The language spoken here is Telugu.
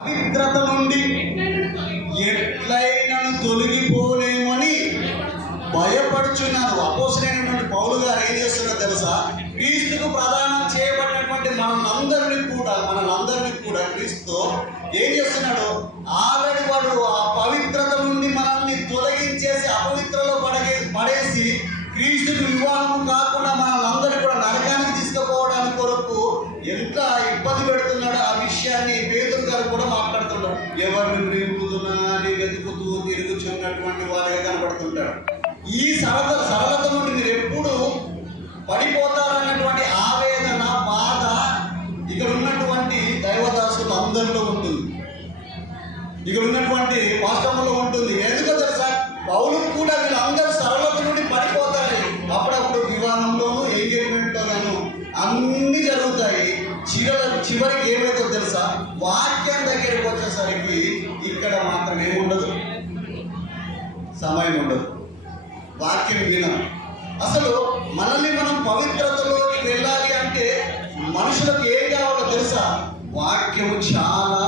పవిత్రత నుండి ఎట్లయినను తొలగిపోలేమని భయపడుచున్నారు. అపోస్తలుడైనటువంటి పౌలు గారు ఏం చేస్తున్నారో తెలుసా? క్రీస్తుకు ప్రదానం చేయబడినటువంటి మనందరినీ కూడా క్రీస్తు ఏం చేస్తున్నాడు? ఆల్రెడీ వాడు ఆ పవిత్రత నుండి మనల్ని తొలగించేసి అపవిత్రలో పడేసి క్రీస్తుకు వివాహం కాకుండా మనల్ని కూడా నరకానికి తీసుకుపోవడానికి కొరకు ఎంత ఇబ్బంది పెడుతున్నాడో ఆ విషయాన్ని పేతురు గారు కూడా మాట్లాడుతున్నాడు. ఎవరిని ప్రేమిస్తున్నా అని వెతుకుతూ తిరుగుచున్నటువంటి వారిగా కనబడుతుంటాడు. ఈ సరళత నుండి మీరు ఎప్పుడు పడిపోతారన్నటువంటి ఆవేదన, బాధ ఇక్కడ ఉన్నటువంటి దైవదాసులు అందరిలో ఉంటుంది, ఇక్కడ ఉన్నటువంటి వాస్తవంలో ఉంటుంది. ఎందుకో తెలుసా? పౌలు కూడా వీళ్ళందరూ సరళత నుండి పడిపోతారు. అప్పుడప్పుడు వివాహంలోనూ ఎంగేజ్మెంట్లోనూ అన్నీ జరుగుతాయి. చివరికి ఏమైతే తెలుసా? వాక్యం దగ్గరికి వచ్చేసరికి ఇక్కడ మాత్రం ఏముండదు, సమయం ఉండదు, వాక్యం వినం. అసలు మనల్ని మనం పవిత్రతలోకి వెళ్ళాలి అంటే మనుషులకు ఏం కావాలో తెలుసా? వాక్యము చాలా